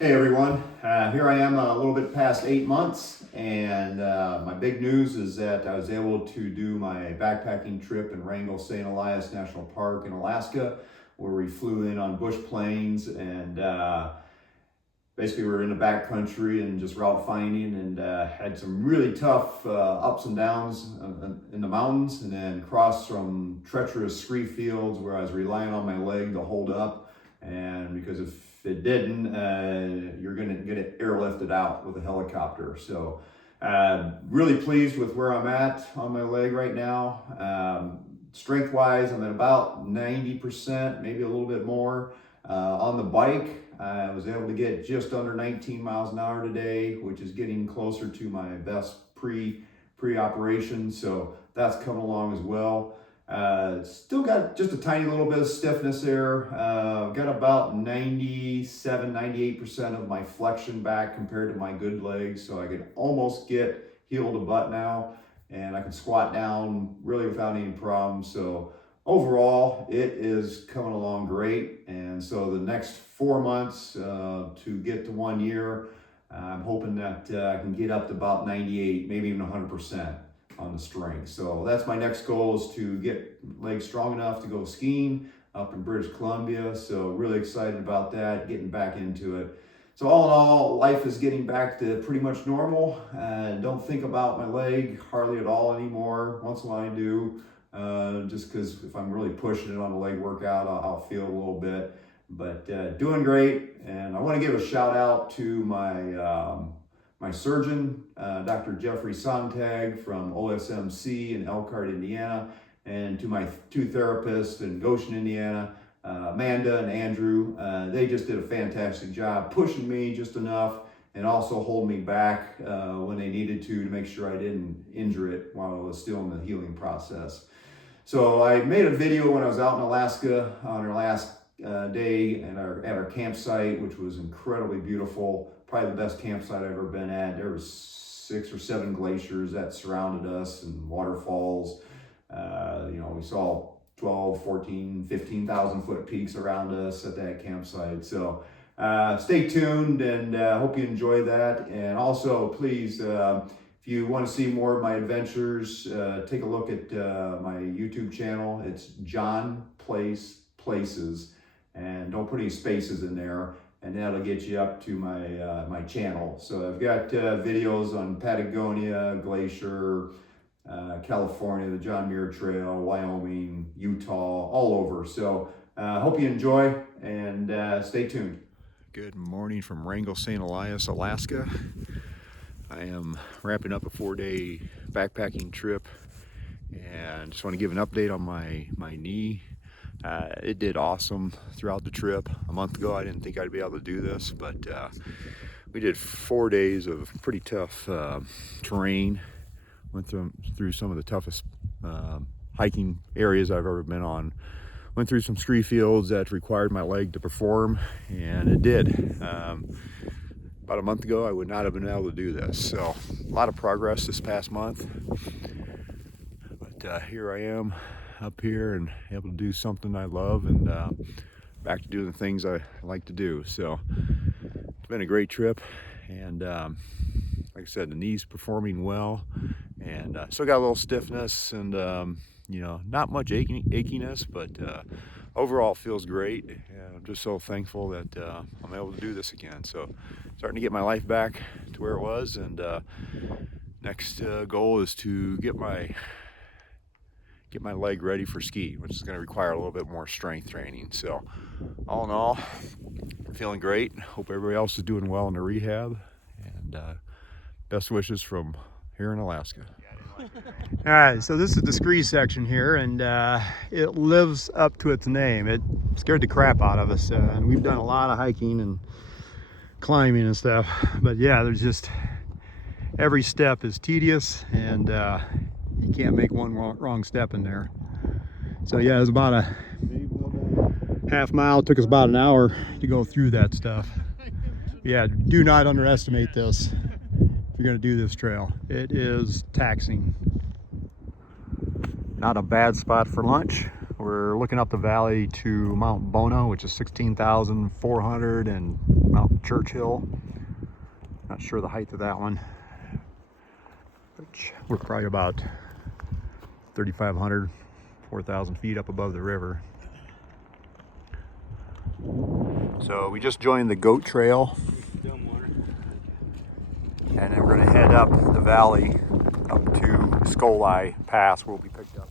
Hey everyone, here I am a little bit past 8 months, and my big news is that I was able to do my backpacking trip in Wrangell St. Elias National Park in Alaska, where we flew in on bush planes and basically we were in the backcountry and just route finding, and had some really tough ups and downs in the mountains, and then crossed some treacherous scree fields where I was relying on my leg to hold up, and because if it didn't, you're gonna get it airlifted out with a helicopter. So really pleased with where I'm at on my leg right now. Strength wise, I'm at about 90%, maybe a little bit more. On the bike, I was able to get just under 19 miles an hour today, which is getting closer to my best pre-operation. So that's coming along as well. Still got just a tiny little bit of stiffness there. Got about 97, 98% of my flexion back compared to my good legs. So I could almost get heel to butt now, and I can squat down really without any problems. So overall, it is coming along great. And so the next 4 months to get to 1 year, I'm hoping that I can get up to about 98, maybe even 100% on the strength. So that's my next goal, is to get legs strong enough to go skiing up in British Columbia. So really excited about that, getting back into it. So all in all, life is getting back to pretty much normal. Don't think about my leg hardly at all anymore. Once in a while I do, just because if I'm really pushing it on a leg workout, I'll feel a little bit. But doing great, and I want to give a shout out to my surgeon, Dr. Jeffrey Sontag from OSMC in Elkhart, Indiana, and to my two therapists in Goshen, Indiana, Amanda and Andrew. They just did a fantastic job pushing me just enough and also holding me back when they needed to make sure I didn't injure it while I was still in the healing process. So I made a video when I was out in Alaska on our last day at our campsite, which was incredibly beautiful. Probably the best campsite I've ever been at. There was 6 or 7 glaciers that surrounded us and waterfalls. We saw 12, 14, 15,000 foot peaks around us at that campsite. So stay tuned, and hope you enjoy that. And also, please, if you want to see more of my adventures, take a look at my YouTube channel. It's John Place Places, and don't put any spaces in there, and that'll get you up to my channel. So I've got videos on Patagonia, Glacier, California, the John Muir Trail, Wyoming, Utah, all over. So hope you enjoy, and stay tuned. Good morning from Wrangell St. Elias, Alaska. I am wrapping up a 4-day backpacking trip, and just want to give an update on my knee. It did awesome throughout the trip. A month ago, I didn't think I'd be able to do this, but we did 4 days of pretty tough terrain. Went through some of the toughest hiking areas I've ever been on. Went through some scree fields that required my leg to perform, and it did. About a month ago, I would not have been able to do this. So a lot of progress this past month. But here I am up here and able to do something I love, and back to doing the things I like to do. So it's been a great trip, and like I said, the knee's performing well, and still got a little stiffness and not much achiness, but overall feels great. And I'm just so thankful that I'm able to do this again. So starting to get my life back to where it was, and next goal is to get my leg ready for ski, which is going to require a little bit more strength training. So all in all, I'm feeling great. Hope everybody else is doing well in the rehab, and best wishes from here in Alaska. All right, so this is the scree section here, and it lives up to its name. It scared the crap out of us, and we've done a lot of hiking and climbing and stuff, but yeah, there's just every step is tedious, and you can't make one wrong step in there. So yeah, it was about a half mile. It took us about an hour to go through that stuff. Yeah, do not underestimate this if you're going to do this trail. It is taxing. Not a bad spot for lunch. We're looking up the valley to Mount Bona, which is 16,400, and Mount Churchill. Not sure the height of that one. We're probably about 3,500, 4,000 feet up above the river. So we just joined the goat trail, and then we're going to head up the valley up to Skull Eye Pass, where we'll be picked up.